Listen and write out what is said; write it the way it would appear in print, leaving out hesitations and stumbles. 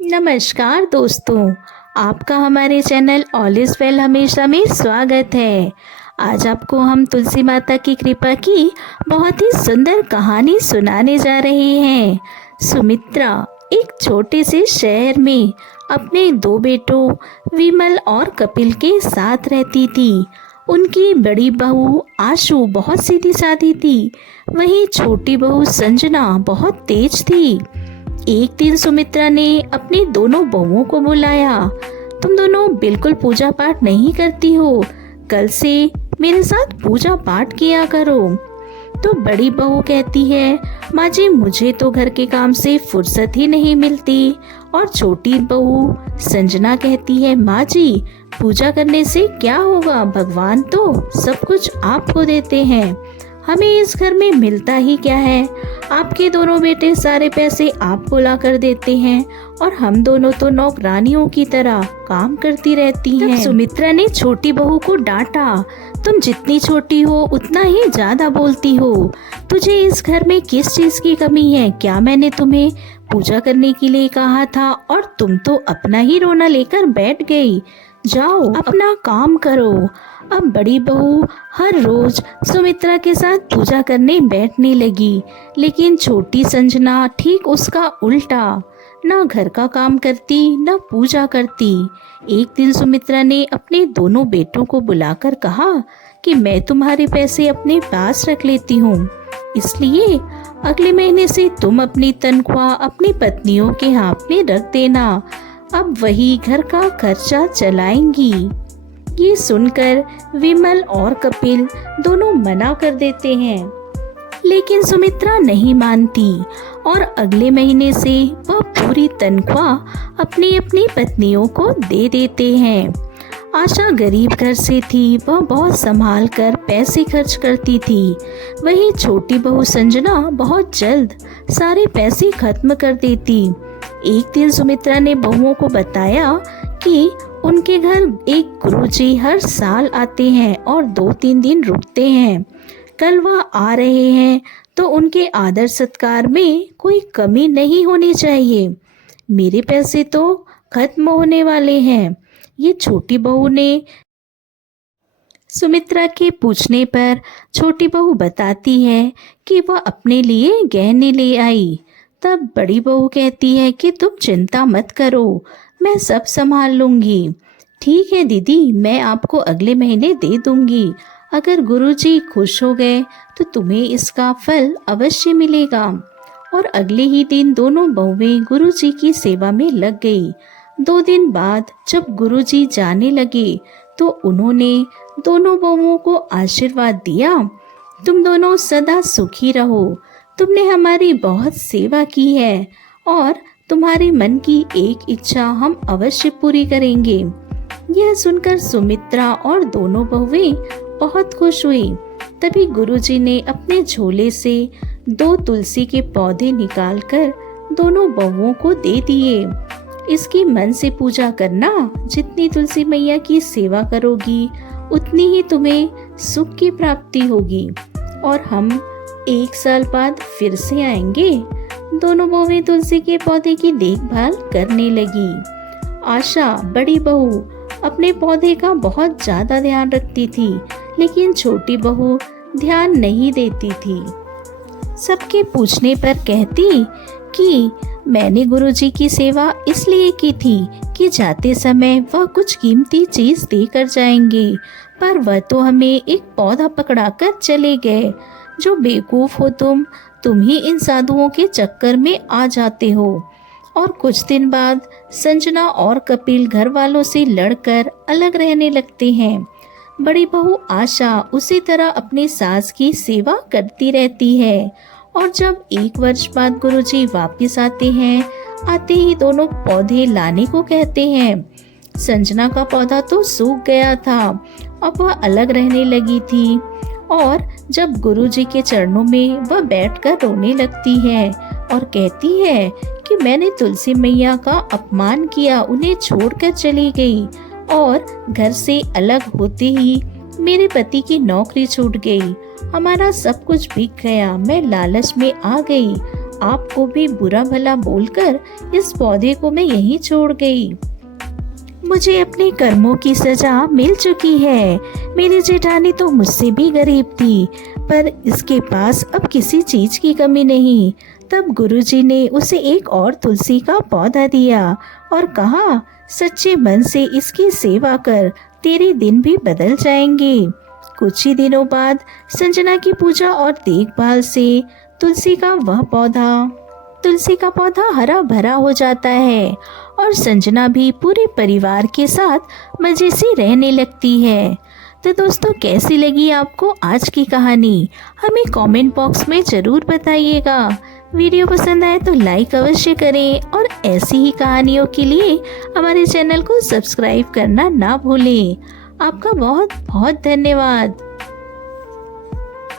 नमस्कार दोस्तों, आपका हमारे चैनल ऑल इज़ वेल हमेशा में स्वागत है। आज आपको हम तुलसी माता की कृपा की बहुत ही सुंदर कहानी सुनाने जा रहे हैं। सुमित्रा एक छोटे से शहर में अपने दो बेटों विमल और कपिल के साथ रहती थी। उनकी बड़ी बहू आशु बहुत सीधी सादी थी, वहीं छोटी बहू संजना बहुत तेज थी। एक दिन सुमित्रा ने अपनी दोनों बहुओं को बुलाया। तुम दोनों बिल्कुल पूजा पाठ नहीं करती हो, कल से मेरे साथ पूजा पाठ किया करो। तो बड़ी बहू कहती है, माँ जी मुझे तो घर के काम से फुर्सत ही नहीं मिलती। और छोटी बहू संजना कहती है, माँ जी पूजा करने से क्या होगा, भगवान तो सब कुछ आपको देते हैं, हमें इस घर में मिलता ही क्या है। आपके दोनों बेटे सारे पैसे आपको ला कर देते हैं और हम दोनों तो नौकरानियों की तरह काम करती रहती हैं। सुमित्रा ने छोटी बहू को डांटा, तुम जितनी छोटी हो उतना ही ज्यादा बोलती हो। तुझे इस घर में किस चीज की कमी है? क्या मैंने तुम्हें पूजा करने के लिए कहा था और तुम तो अपना ही रोना लेकर बैठ गई। जाओ अपना काम करो। अब बड़ी बहू हर रोज सुमित्रा के साथ पूजा करने बैठने लगी, लेकिन छोटी संजना ठीक उसका उल्टा, ना घर का काम करती ना पूजा करती। एक दिन सुमित्रा ने अपने दोनों बेटों को बुलाकर कहा कि मैं तुम्हारे पैसे अपने पास रख लेती हूँ, इसलिए अगले महीने से तुम अपनी तनख्वाह अपनी पत्नियों के हाथ में रख देना, अब वही घर का खर्चा चलाएंगी। ये सुनकर विमल और कपिल दोनों मना कर देते हैं, लेकिन सुमित्रा नहीं मानती और अगले महीने से वह पूरी तनख्वाह अपनी अपनी पत्नियों को दे देते हैं। आशा गरीब घर से थी, वह बहुत संभाल कर पैसे खर्च करती थी। वहीं छोटी बहू संजना बहुत जल्द सारे पैसे खत्म कर देती। एक दिन सुमित्रा ने बहुओं को बताया कि उनके घर एक गुरुजी हर साल आते हैं और 2-3 दिन रुकते हैं। कल वह आ रहे हैं तो उनके आदर सत्कार में कोई कमी नहीं होनी चाहिए। मेरे पैसे तो खत्म होने वाले हैं। ये छोटी बहू ने सुमित्रा के पूछने पर छोटी बहू बताती है कि वह अपने लिए गहने ले आई। तब बड़ी बहू कहती है कि तुम चिंता मत करो, मैं सब संभाल लूंगी। ठीक है दीदी, मैं आपको अगले महीने दे दूंगी। अगर गुरुजी खुश हो गए तो तुम्हें इसका फल अवश्य मिलेगा। और अगले ही दिन दोनों बहुएं गुरुजी की सेवा में लग गई। 2 दिन बाद जब गुरुजी जाने लगे तो उन्होंने दोनों बहुओं को आशीर्वाद दिया, तुम दोनों सदा सुखी रहो, तुमने हमारी बहुत सेवा की है और तुम्हारे मन की एक इच्छा हम अवश्य पूरी करेंगे। यह सुनकर सुमित्रा और दोनों बहुएं बहुत खुश हुई। तभी गुरुजी ने अपने झोले से 2 तुलसी के पौधे निकालकर दोनों बहुओं को दे दिए। इसकी मन से पूजा करना, जितनी तुलसी मैया की सेवा करोगी उतनी ही तुम्हें सुख की प्राप्ति होगी और हम 1 साल बाद फिर से आएंगे। दोनों बहुएं तुलसी के पौधे की देखभाल करने लगी। आशा बड़ी बहू अपने पौधे का बहुत ज्यादा ध्यान रखती थी, लेकिन छोटी बहू ध्यान नहीं देती थी। सबके पूछने पर कहती कि मैंने गुरुजी की सेवा इसलिए की थी कि जाते समय वह कुछ कीमती चीज देकर जाएंगे, पर वह तो हमें एक पौधा पकड़ाकर चले गए। जो बेवकूफ हो तुम ही इन साधुओं के चक्कर में आ जाते हो। और कुछ दिन बाद संजना और कपिल घर वालों से लड़कर अलग रहने लगते हैं। बड़ी बहू आशा उसी तरह अपनी सास की सेवा करती रहती है। और जब 1 वर्ष बाद गुरुजी वापस आते हैं, आते ही दोनों पौधे लाने को कहते हैं। संजना का पौधा तो सूख गया था, अब वह अलग रहने लगी थी और जब गुरुजी के चरणों में वह बैठकर रोने लगती है और कहती है कि मैंने तुलसी मैया का अपमान किया, उन्हें छोड़कर चली गई और घर से अलग होते ही मेरे पति की नौकरी छूट गई, हमारा सब कुछ बिक गया, मैं लालच में आ गई आपको भी बुरा भला बोलकर इस पौधे को मैं यहीं छोड़ गई। मुझे अपने कर्मों की सजा मिल चुकी है। मेरी जेठानी तो मुझसे भी गरीब थी, पर इसके पास अब किसी चीज की कमी नहीं। तब गुरुजी ने उसे एक और तुलसी का पौधा दिया और कहा, सच्चे मन से इसकी सेवा कर, तेरे दिन भी बदल जाएंगे। कुछ ही दिनों बाद संजना की पूजा और देखभाल से तुलसी का पौधा हरा भरा हो जाता है और संजना भी पूरे परिवार के साथ मजे से रहने लगती है। तो दोस्तों, कैसी लगी आपको आज की कहानी? हमें कमेंट बॉक्स में ज़रूर बताइएगा। वीडियो पसंद आए तो लाइक अवश्य करें और ऐसी ही कहानियों के लिए हमारे चैनल को सब्सक्राइब करना ना भूलें। आपका बहुत बहुत धन्यवाद।